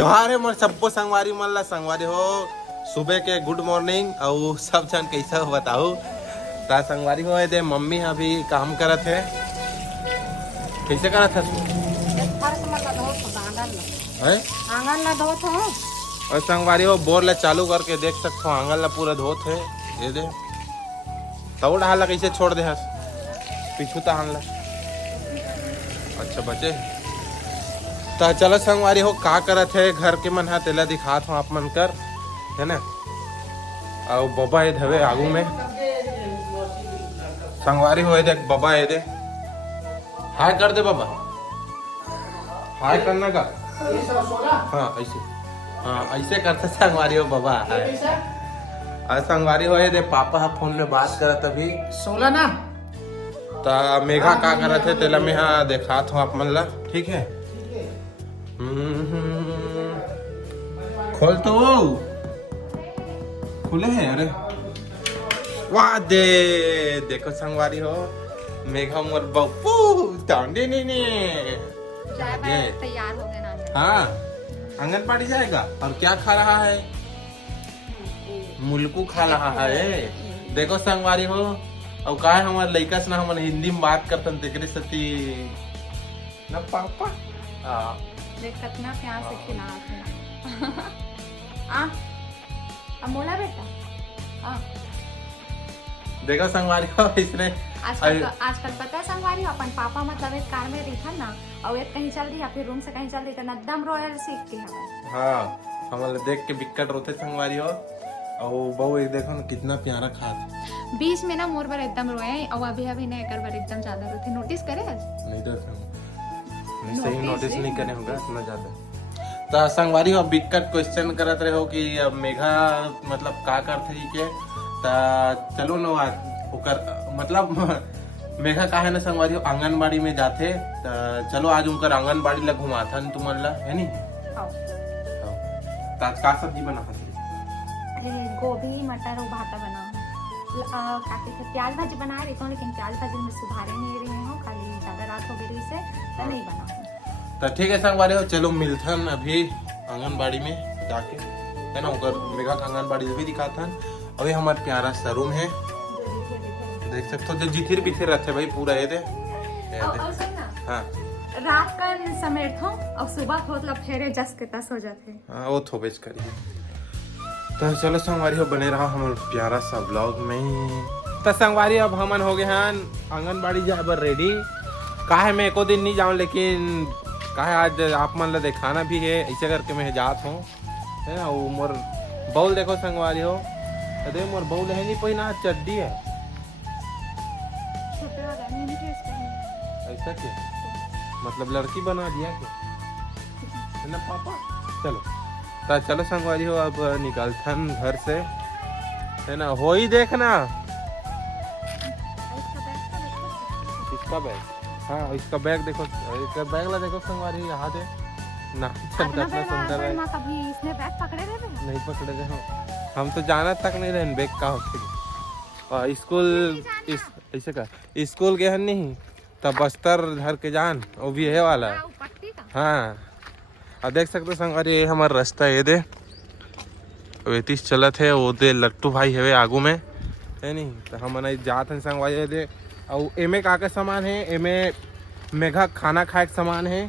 त्योहार है मोर सबको संगवारी मन ला संगवारी हो सुबह के गुड मॉर्निंग और सब जन कैसा हो बताओ ता संगवारी हो दे मम्मी अभी काम करत है कैसे करत है आंगन ला धोत हो और संगवारी हो बोर ला चालू करके देख सकते हो आंगन ला पूरा धोत है ये दे तब डाला कैसे छोड़ दे हस पीछू तहान ला अच्छा बचे तो चलो संगवारी हो का करत है घर के मन हा तेला दिखात हो आप मन कर है ना और बाबा ये धवे आगू में संगवारी हो देख बाबा ये दे हाय कर दे बाबा हाय करना का हाँ ऐसे करते संगवारी हो बाबा हाय और संगवारी हो दे पापा फोन में बात करत अभी 16 ना ता मेघा का करत है तेला में हाँ दिखात हो आप मन ला ठीक है खोल तो खुले हैं अरे वाह दे देखो संगवारी हो मेघा मोर बप्पू टांडे नहीं तैयार हो गए ना हाँ आंगनबाड़ी जाएगा और क्या खा रहा है मुल्कू खा रहा है देखो संगवारी हो और का है हमारे लड़का से ना हम हिंदी में बात करते तेरे सती ना पापा देख कितना प्यार से खिलाते हैं आ मोला बेटा देखो संगवारी हो इसने आजकल पता है संगवारी हो अपन पापा मतलब एक कार में देखा ना और एक कहीं चल रही या फिर रूम से कहीं चल रही तो एकदम रॉयल सीखती है हाँ हमारे देख के बिकट रोते संगवारी हो और बहू एक देखो ना कितना प्यारा खात बीच में ना मोर पर एकदम रोए और अभी नहीं कर बार एकदम ज्यादा रोते नोटिस करे नहीं तो सही नोटिस नहीं करे होगा इतना ज्यादा तो संगवारी हो बिकट क्वेश्चन करत रहे हो कि अब मेघा मतलब का करते ही के ता चलो ना ओकर मतलब मेघा का है ना संगवारी हो आंगनबाड़ी में जाते चलो आज उनकर आंगनबाड़ी ला घुमाथन तुमन ला है नी आज का सब्जी बना गोभी मटर और भाता बना प्याज भाजी बना रही हूँ लेकिन प्याज भाजी में सुधारे नहीं रही हूँ खाली ज्यादा रात हो गई से तो नहीं बना तो ठीक है संगवारी हो चलो मिलथन अभी आंगनबाड़ी में जाके है ना उधर मेघा का आंगनबाड़ी भी दिखाता अभी हमारा प्यारा सा रूम है देख सकते हो जो जिथिर बिथिर रहते भाई पूरा ये दे हाँ रात का समेट हो और सुबह थोड़ा फेरे जस के तस हो जाते हाँ वो थोबेज करिए तो चलो संगवारी हो बने रहा हमारे प्यारा सा ब्लॉग में तो संगवारी अब हमन हो गए हैं आंगनबाड़ी जाए बर रेडी काहे मैं एको दिन नहीं जाऊँ लेकिन काहे आज आप मन ला दिखाना भी है ऐसे करके मैं जात हूँ है ना वो मोर बउल देखो संगवारी हो अरे मोर बउल है नहीं पहिना चड्डी है ऐसा क्या मतलब लड़की बना दिया क्या है ना पापा चलो तो चलो संगवारी हो अब निकलथन घर से है ना हो ही देखना इसका बैग हाँ इसका बैग देखो इसका बैग ला देखो संगवारी यहाँ दे ना कितना सुंदर है कभी इसने बैग पकड़े रहे नहीं पकड़े रहे हम तो जाना तक नहीं रहे बैग का होते स्कूल ऐसे का स्कूल गए नहीं तब बस्तर धर के जान वो भी है वाला हाँ अब देख सकते संगवारी ये हमारा रास्ता ये दे वेतीस चलत है वो दे लट्टू भाई है आगू में है नहीं तो हम जात हैं संगवारी ये दे और एमे का सामान है एमे मेघा खाना खाए के सामान है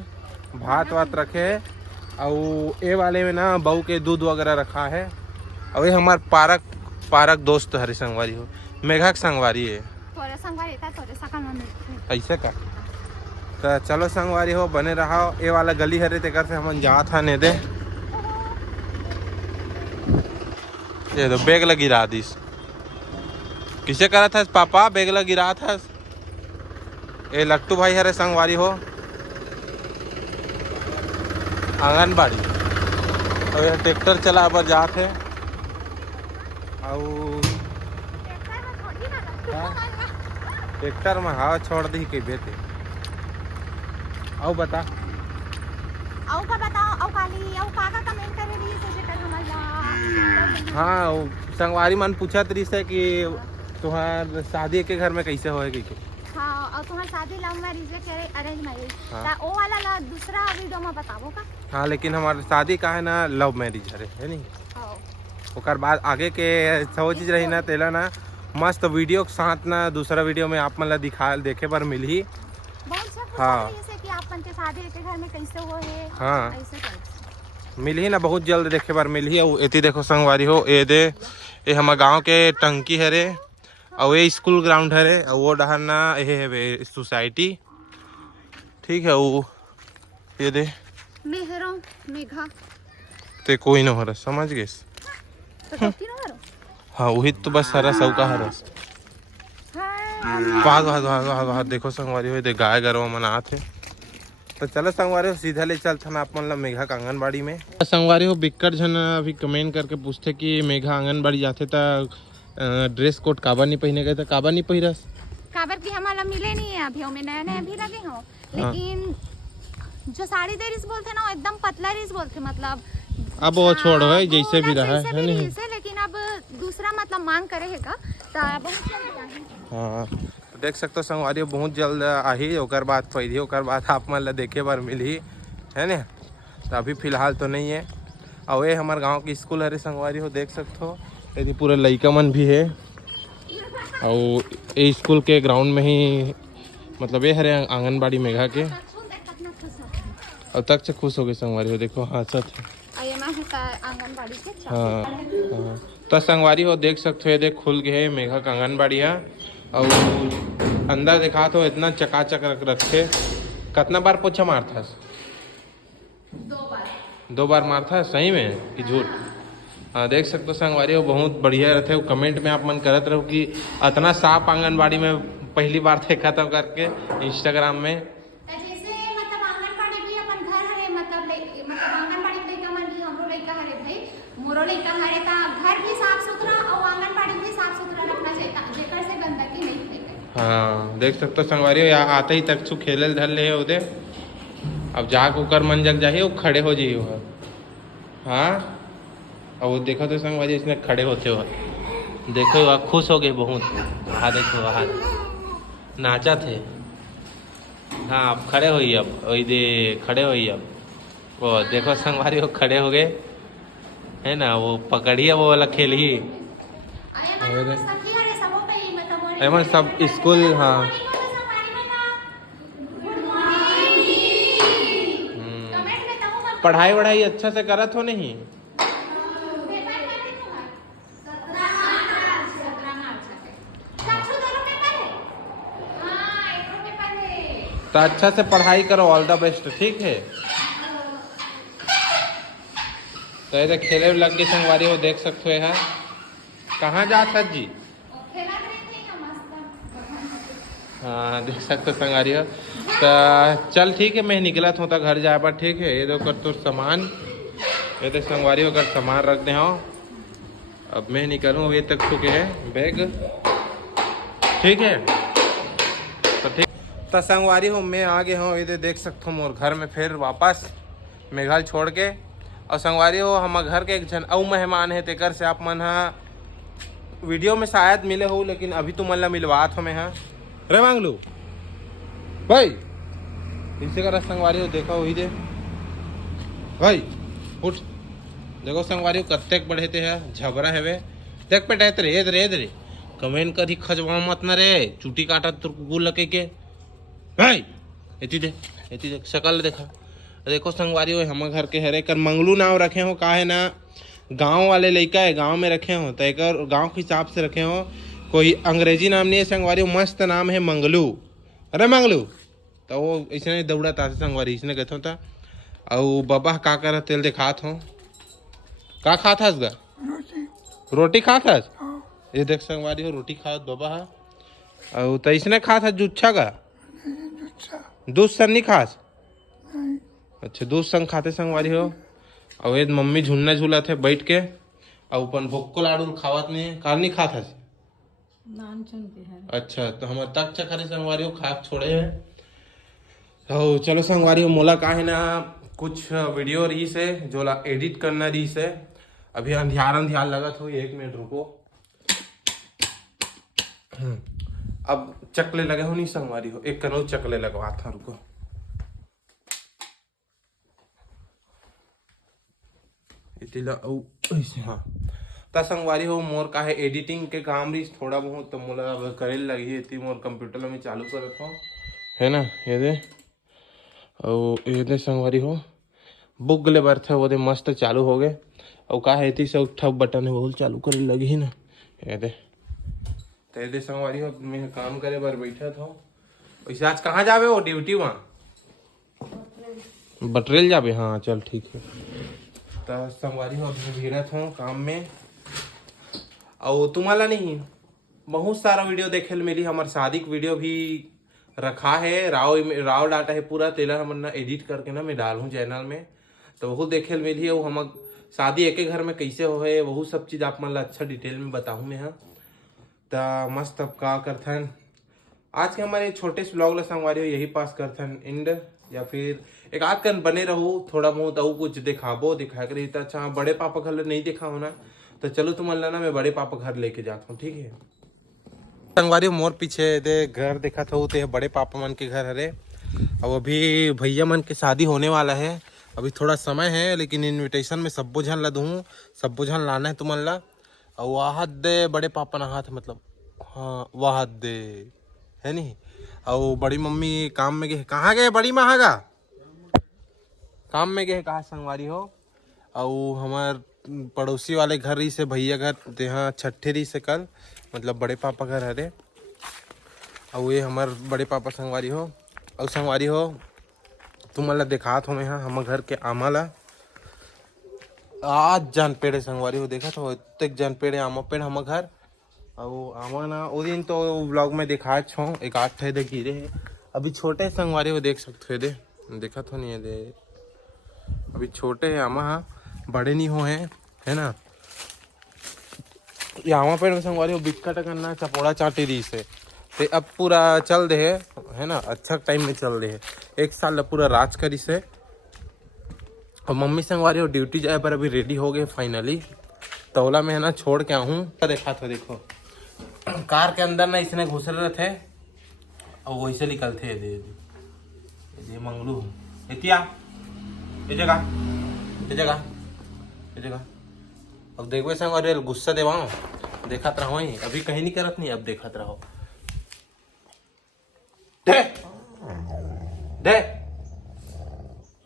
भात वात रखे है और ये वाले में ना बहू के दूध वगैरह रखा है और ये हमारे पारक दोस्त हरे संगवारी हो मेघा के संगवारी है ऐसे का तो चलो संगवारी हो बने रहा ये वाला गली हरे तेकर से हम जा था ने दे ये तो बैग लगी रहा दिस किसे करा था पापा बैग लगी रहा था ये लट्टू भाई हरे संगवारी हो आंगनबाड़ी और ये ट्रैक्टर चला पर जात है और ट्रैक्टर में हवा छोड़ दी के बेटे आओ बता आओ का बताओ आओ काली आओ का कमेंट करे रही सोचे कर हमारा हाँ संगवारी मन पूछत रही से कि तुम्हार शादी के घर में कैसे होएगी के हाँ और तुम्हार शादी लव मैरिज के अरेंज मैरिज ता ओ वाला ला दूसरा वीडियो में बताबो का हाँ लेकिन हमारे शादी का है ना लव मैरिज है नहीं। हाँ। ओकर बाद आगे के सब चीज रही ना तेला ना मस्त वीडियो के साथ ना दूसरा वीडियो में आप मतलब दिखा देखे पर मिली। बहुत सब हाँ। जैसे कि आप मन के शादी के घर में कैसे हो है। हाँ ऐसे कैसे मिली ना बहुत जल्द देखे बार मिली है। एती देखो संगवारी हो ये हमारे गांव के टंकी है रे और ये स्कूल ग्राउंड है रे और वो डहर ना ये है सोसाइटी। ठीक है वो ये दे मेहरों मेघा ते कोई ना हो रहा समझ गए। तो कौती ना करो। हाँ वही तो बस सारा सौका है रस। भाग भाग भाग भाग भाग देखो संगवारी हो दे गाय गरवा मन आते। तो चलो संगवारी हो सीधा ले चलता ना आप मतलब मेघा का आंगनबाड़ी में। संगवारी हो बिक्कट जन अभी कमेंट करके पूछते कि मेघा आंगनबाड़ी जाते तो ड्रेस कोड काबर नहीं पहने गए तो काबर नहीं पहिरस। काबर की हमारा मिले नहीं है अभी में नए नए अभी लगे हो लेकिन जो साड़ी दे रिस बोलते ना वो एकदम पतला रिस बोलते मतलब अब वो छोड़ो है जैसे भी रहा है नहीं। लेकिन अब दूसरा मतलब मांग करे है का तो बहुत जल्द। हाँ देख सकते हो संगवारी बहुत जल्द आई ओकर बाद पैदी ओकर बाद आप मतलब देखे बार मिली है ना। तो अभी फिलहाल तो नहीं है और ये हमारे गांव की स्कूल है संगवारी हो देख सकते हो यदि पूरे लड़का मन भी है और ये स्कूल के ग्राउंड में ही मतलब ये हरे आंगनबाड़ी मेघा के और तक से खुश हो गए संगवारी हो देखो हाँ सच है। आंगनबाड़ी के हाँ हाँ तो संगवारी हो देख सकते हो ये देख खुल गए मेघा का आंगनबाड़ी है और अंदर देखा तो इतना चकाचक रख रखे। कितना बार पोछा मारता 2 बार मारता सही में कि झूठ। हाँ देख सकते हो संगवारी हो बहुत बढ़िया रहते हो। कमेंट में आप मन करत रहो कि इतना साफ आंगनबाड़ी में पहली बार देखा था करके इंस्टाग्राम में। जैसे मतलब आंगनबाड़ी भी अपन घर हरे मतलब आंगनबाड़ी लइका मन भी हमरो लइका हरे भाई मोरो लइका हरे ता घर भी साफ सुथरा और आंगनबाड़ी भी साफ सुथरा रखना चाहिए जेकर से गंदगी नहीं फैले। हाँ देख सकते हो संगवारी हो यहाँ आते ही तक खेल धर ले उदे अब जाक उकर मन जग जाइए वो खड़े हो जाइए वो। हाँ और वो देखो तो संगवारी इसने खड़े होते हो देखो खुश हो गए बहुत। हाँ देखो हाँ नाचा थे। हाँ अब खड़े हुई अब वही दे खड़े हुई अब वो देखो संगवारी वो खड़े हो गए है ना वो पकड़िए वो वाला खेल ही एमन सब स्कूल। हाँ पढ़ाई वढ़ाई अच्छा से करत हो नहीं। तो अच्छा से पढ़ाई करो ऑल द बेस्ट ठीक है। तो ऐसे खेले लग गए संगवारी हो देख सकते हो यहाँ कहाँ जा सर जी। हाँ देख सकते हो संगवारी हो तो चल ठीक है मैं निकला था घर जाए पर ठीक है। ये तो कर तो सामान ये तो संगवारी हो कर सामान रख दे हो अब मैं निकलूँ ये तक चुके हैं बैग ठीक है। तो ठीक तो संगवारी हो मैं आ गया हूँ ये देख सकते हो मोर घर में फिर वापस मेघाल छोड़ के। और संगवारी हो हमारे घर के एक जन और मेहमान है तेकर से आप मन हाँ वीडियो में शायद मिले हो लेकिन अभी तो मतलब मिलवात हो मैं हाँ रे मांग लू भाई इसे कर संगवारी हो देखो वही दे भाई उठ देखो संगवारी हो कत्तेक बढ़े थे है झबरा है वे देख पे टहत रे कमेंट कर ही खजवा मत न रे चुटी काटा तुर गुल लगे के भाई एती देख शकल देखा देखो संगवारी हो हम घर के हरे कर मंगलू नाम रखे हो का है ना गांव वाले लड़का है गांव में रखे हो तो एक गांव के हिसाब से रखे हो कोई अंग्रेजी नाम नहीं है संगवारी हो मस्त नाम है मंगलू। अरे मंगलू तो वो इसने दौड़ा था संगवारी इसने कहता था और बाबा का कर तेल दिखात हो का खाता गा रोटी खाता ये देख संगवारी हो रोटी खात बाबा और तो इसने खा था जुच्छा का दूध सन नहीं खास। अच्छा दूध संग खाते संगवारी हो और ये मम्मी झूलना झूला थे बैठ के और अपन भुक्को लाडू खावत नहीं कार नहीं खाता नान चुन के है। अच्छा तो हमारे तक चखरे संगवारी हो खा छोड़े हैं तो चलो संगवारी हो मोला का है ना कुछ वीडियो रही से जो एडिट करना रही से अभी अंधियार लगा था 1 मिनट रुको। अब चकले लगे हो नहीं संगवारी हो एक कनो चकले लगवा था रुको इतिला ऐसे हाँ ता संगवारी हो मोर का है एडिटिंग के काम रही थोड़ा बहुत तो मोला अब करे लगी इतनी मोर कंप्यूटर में चालू करत हो है ना ये दे और ये दे संगवारी हो बुक ले बर थे वो दे मस्त चालू हो गए और का है इतनी से ठप बटन है वो चालू करे लगी ही ना ये दे तो ये दे संगवारी हो मैं काम करे बर बैठा था वैसे आज कहाँ जावे हो ड्यूटी वहाँ बटरेल जावे हाँ चल ठीक है तो संगवारी हो अभी भीड़ा था काम में और तुम्हारा नहीं बहुत सारा वीडियो देखे मिली हमारे शादी की वीडियो भी रखा है राव डाटा है पूरा तेला हम ना एडिट करके ना मैं डालूँ चैनल में तो वो देखे मिली है वो हम शादी एक घर में कैसे हो है वह सब चीज़ आप मन अच्छा डिटेल में बताऊँ मैं हाँ तो मस्त अब का करथन आज के हमारे छोटे से व्लॉग ला संगवारी हो यही पास करथन इंड या फिर एक आध कन बने रहो थोड़ा बहुत और कुछ दिखाबो दिखा कर तो अच्छा बड़े पापा घर नहीं दिखा होना तो चलो तुम ना मैं बड़े पापा घर लेके जाता हूँ ठीक है संगवारी मोर पीछे दे घर देखा था तो बड़े पापा मन के घर हरे और अभी भैया मन के शादी होने वाला है अभी थोड़ा समय है लेकिन इनविटेशन में सब्बो झन ला दूँ सब्बो झन लाना है तुमन ला और वहाँ दे बड़े पापा ना हाथ मतलब हाँ वहाँ दे है नहीं और बड़ी मम्मी काम में गए कहाँ गए बड़ी महागा काम में गए कहा संगवारी हो और हमार पड़ोसी वाले घर ही से भैया घर यहाँ छठे रही से कल मतलब बड़े पापा घर हरे और ये हमार बड़े पापा संगवारी हो और संगवारी हो तुम मतलब दिखात हो मैं यहाँ हम घर के आमा ला आज जान पेड़े संगवारी हो देखा तो तक जान पेड़े आमा पेड़ हम घर और आमा ना वो दिन तो व्लॉग में दिखा छो एक आठ ठे दे गिरे है अभी छोटे संगवारी हो देख सकते हो दे देखा तो नहीं है दे अभी छोटे है आमा हाँ बड़े नहीं हो है ना ये आमा पेड़ में संगवारी हो बिक्कट करना चपोड़ा चाटी दी से ते अब पूरा चल दे है ना अच्छा टाइम में चल दे एक साल पूरा राज करी से और मम्मी संगवारी हो ड्यूटी जाए पर अभी रेडी हो गए फाइनली तौला में है ना छोड़ के आऊँ देखा था देखो कार के अंदर ना इसने घुस रहे थे और वैसे निकलते दे मंगलू इतिया ये जगह अब देखो संग और गुस्सा देवा देखत रहो ही अभी कहीं नहीं करत नहीं अब देखत रहो दे दे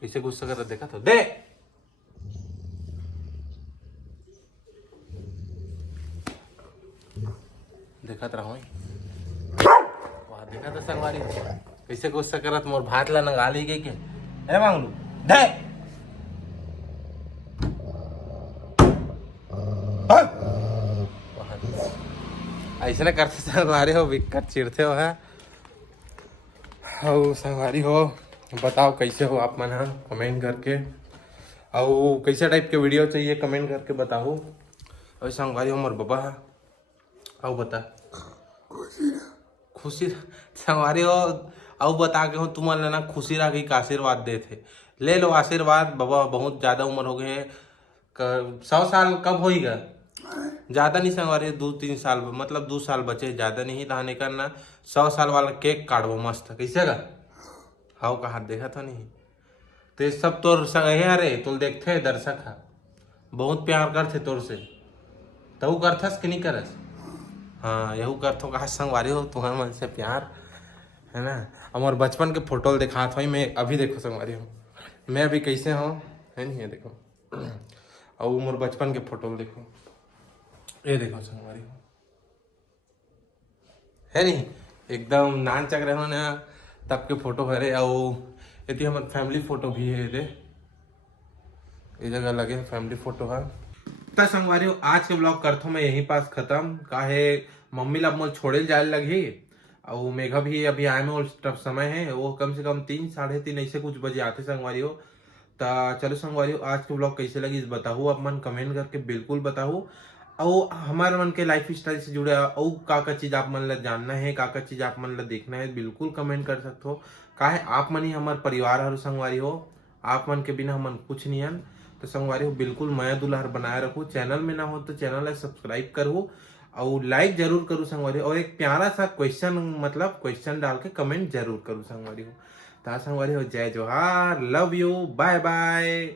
इसे गुस्सा कर देखा तो दे देखत रहो वहां देखा था संगवारी कैसे गुस्सा करत मोर भात ला नगा ली गई के ए मांगलू दे ऐसे ना करते संगवारी हो विकट चिड़ते हो है और संगवारी हो बताओ कैसे हो आप मन हाँ कमेंट करके और कैसे टाइप के वीडियो चाहिए कमेंट करके बताओ और संगवारी हो मोर बाबा है और बता खुशी संगवारी हो और बता के हो तुम्हारे ना खुशी रखी का आशीर्वाद दे थे ले लो आशीर्वाद बाबा बहुत ज़्यादा उम्र हो गए 100 साल कब होएगा ज़्यादा नहीं संगवारी 2-3 साल मतलब 2 साल बचे ज़्यादा नहीं था नहीं करना 100 साल वाला केक काटबो मस्त कैसे का हाउ का हाथ देखा था नहीं तो ये सब तोर संग अरे तुल देखते दर्शक हा बहुत प्यार करते तोर से तू करथस कि नहीं करस हाँ यहू करथो कहा संगवारी हो तुम्हारे मन से प्यार है ना हमारे बचपन के फोटो दिखा था मैं अभी देखो संगवारी हो मैं अभी कैसे हूँ है नहीं है देखो और उम्र बचपन के फोटो देखो ये देखो संगवारी हो है नहीं एकदम नान चक रहे हो ना तब के फोटो भरे और ये हमारे फैमिली फोटो भी है ये जगह लगे फैमिली फोटो है तो संगवारी हो आज के ब्लॉग करता हूँ मैं यहीं पास खत्म काहे मम्मी ला मोल छोड़े जाए लगी और मेघा भी अभी आए में और टफ समय है वो कम से कम 3-3:30 ऐसे कुछ बजे आते संगवारी हो तो चलो संगवारी हो आज के ब्लॉग कैसे लगी इस बताओ आप मन कमेंट करके बिल्कुल बताओ और हमारे मन के लाइफ स्टाइल से जुड़े और का चीज़ आप मन ला जानना है का चीज़ आप मन ला देखना है बिल्कुल कमेंट कर सकते हो काहे आप मन ही हमारे परिवार हर संगवारी हो आप मन के बिना हमन कुछ नहीं हन तो संगवारी हो बिल्कुल माया दुलार बनाए रखो चैनल में ना हो तो चैनल सब्सक्राइब करो और लाइक जरूर करूँ संगवारी और एक प्यारा सा क्वेश्चन डाल के कमेंट जरूर करूँ संगवारी हो तो संगवारी हो जय जोहार लव यू बाय बाय।